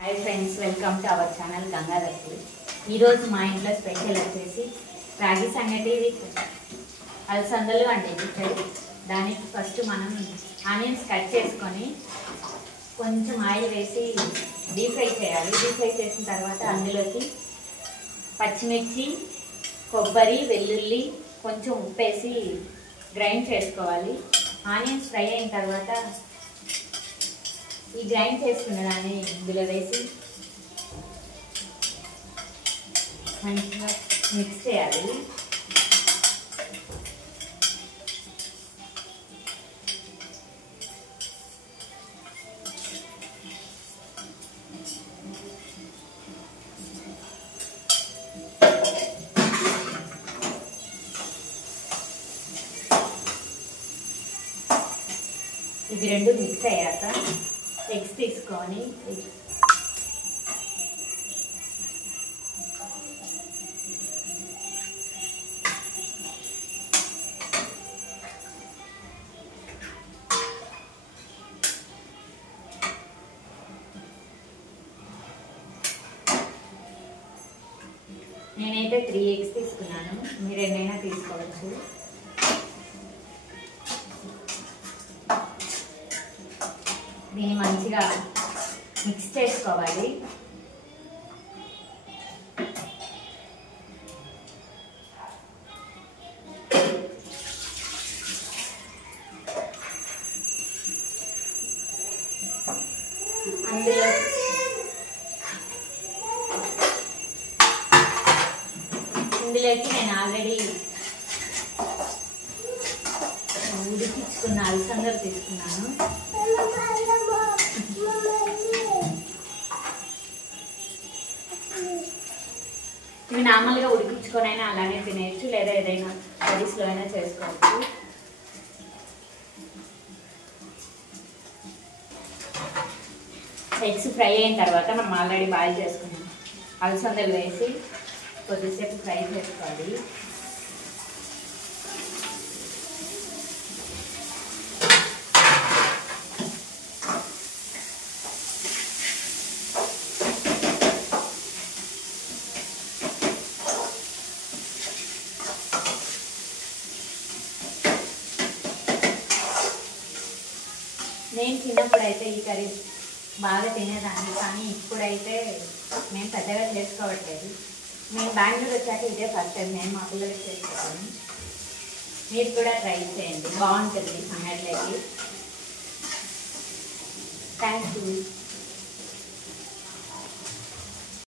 hi friends welcome to our channel Gangadhar food మా ఇంట్లో special వచ్చేసి రాగి సంగటి విత్ అలసందలు అండి దానికి ఫస్ట్ మనం ఆనియన్స్ కట్ చేసుకొని కొంచెం ఆయిల్ వేసి డీప్ ఫ్రై చేయాలి డీప్ ఫ్రై చేసిన తర్వాత అందులోకి పచ్చిమిర్చి కొబ్బరి వెల్లుల్లి కొంచెం ఉప్పు వేసి గ్రైండ్ చేసుకోవాలి ఆనియన్స్ ఫ్రై అయిన తర్వాత ఈ గ్రైండ్ చేసుకున్న దాన్ని ఇందులో వేసి మంచిగా మిక్స్ చేయాలి ఇవి రెండు మిక్స్ అయ్యాక ఎగ్స్ తీసుకొని నేనైతే 3 ఎగ్స్ తీసుకున్నాను మీరు ఎన్నైనా తీసుకోవచ్చు దీన్ని మంచిగా మిక్స్ చేసుకోవాలి ఇందులోకి నేను ఆల్రెడీ ఉడికించుకున్న అలసందలు తీసుకున్నాను ఇవి నార్మల్గా ఉడికించుకొనైనా అలానే తినేయచ్చు లేదా ఏదైనా కర్రీస్లో అయినా చేసుకోవచ్చు ఎగ్స్ ఫ్రై అయిన తర్వాత మనం ఆల్రెడీ బాయిల్ చేసుకున్నాం అలసందలు వేసి కొద్దిసేపు ఫ్రై చేసుకోవాలి నేను చిన్నప్పుడైతే ఈ కర్రీ బాగా తినేదాన్ని కానీ ఇప్పుడైతే మేము పెద్దగా చేసుకోవట్లేదు నేను బెంగళూరు వచ్చాక ఇదే ఫస్ట్ టైం నేను మా పిల్లలకి చేసుకుంటాను మీరు కూడా ట్రై చేయండి బాగుంటుంది సంగట్లోకి థ్యాంక్ యూ